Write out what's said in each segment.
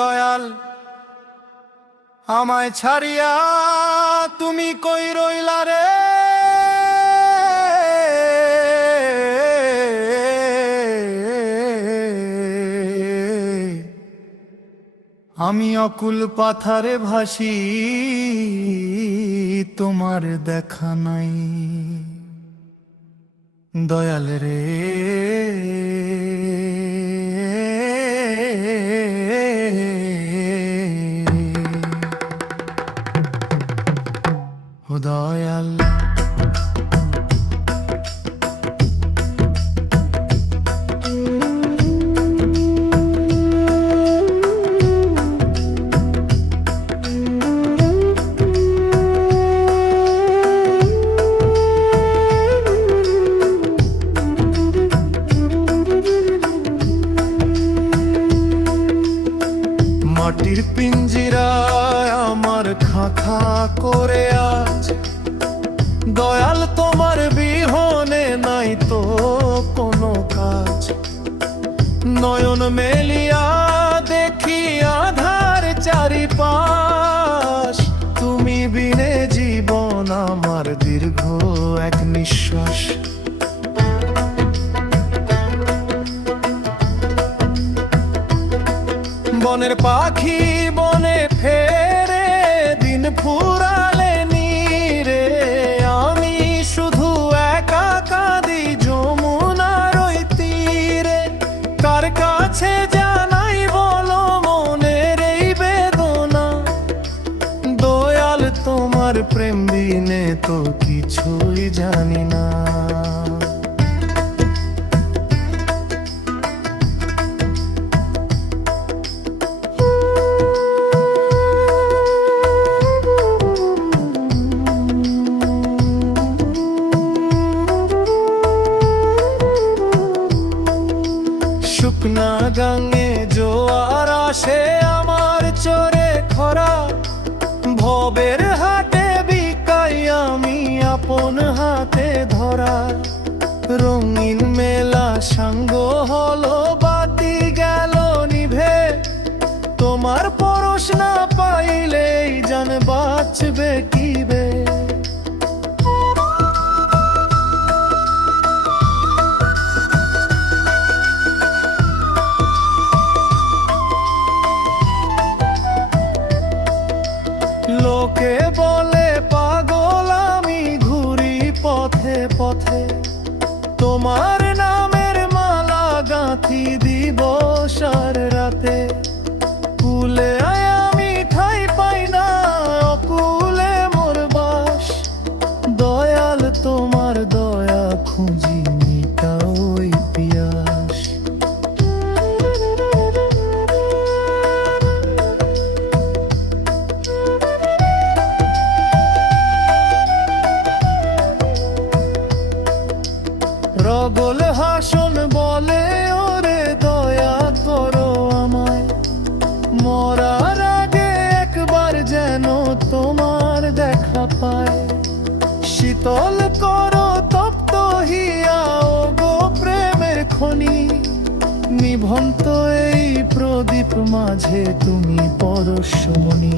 দয়াল আমায় ছাড়িয়া তুমি কই রইলা রে। আমি অকুল পাথারে ভাসি, তোমার দেখা নাই দয়াল রে। ও দয়াল মাটির পিঞ্জিরায় আমার খাখা করে আজ, দয়াল তোমার বিহনে নাই তো কোনো কাজ। নয়ন মেলিয়া দেখি আধার চারিপাশ, তুমি বিনে জীবন আমার দীর্ঘ এক নিঃশ্বাস। বনের পাখি বনে ফেরে দিন ফুরালে নীরে, আমি শুধু একা কাঁদি যমুনার ওই তীরে। কার কাছে জানাই বলো মনের এই বেদনা, দয়াল তোমার প্রেম বিনে তো কিছুই জানি না। শুকনা গাঙে জোয়ার আসে আমার চরে খরা, ভবের হাটে বিকাই আমি আপন হাতে ধরা। রঙিন মেলা সাঙ্গ হলো বাতি গেল নিভে, তোমার পরশ না পাইলেই জান বাঁচবে কিবে। লোকে বলে পাগল আমি ঘুরি পথে পথে, তোমার নামের মালা গাঁথি দিবস আর রাতে। কুলে আয় আমি ঠাই পাই না, অকুলে মোর বাস, দয়াল তোমার দয়া খুঁজি মিটা ওই পিয়াস। রগল হাসন বলে ওরে দয়া করো আমায়, মরার আগে একবার যেন তোমার দেখা পায়। শীতল করো তপ্ত হিয়া ও গো প্রেমের খনি, নিভন্ত এই প্রদীপ মাঝে তুমি পরশমণি।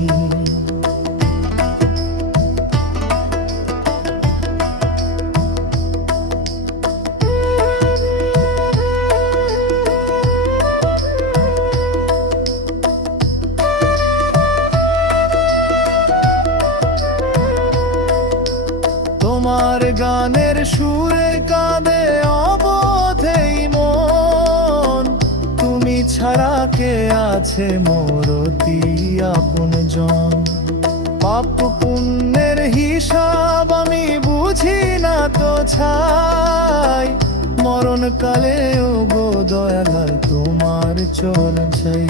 তোমার গানের সুরে কাঁদে অবোধেই মন, তুমি ছাড়া কে আছে মোর অতি আপনজন। পাপ পুণ্যের হিসাব আমি বুঝি না তো ছাই, মরণকালে ও গো দয়াল তোমার চরণ চাই।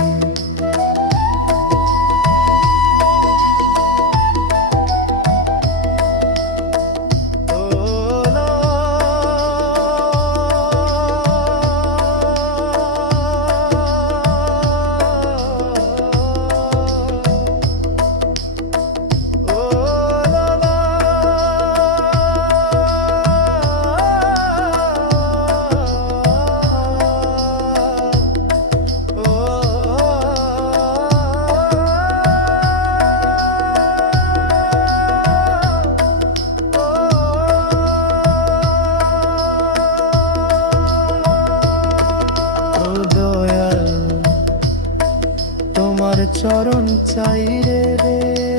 চরণ চাই রে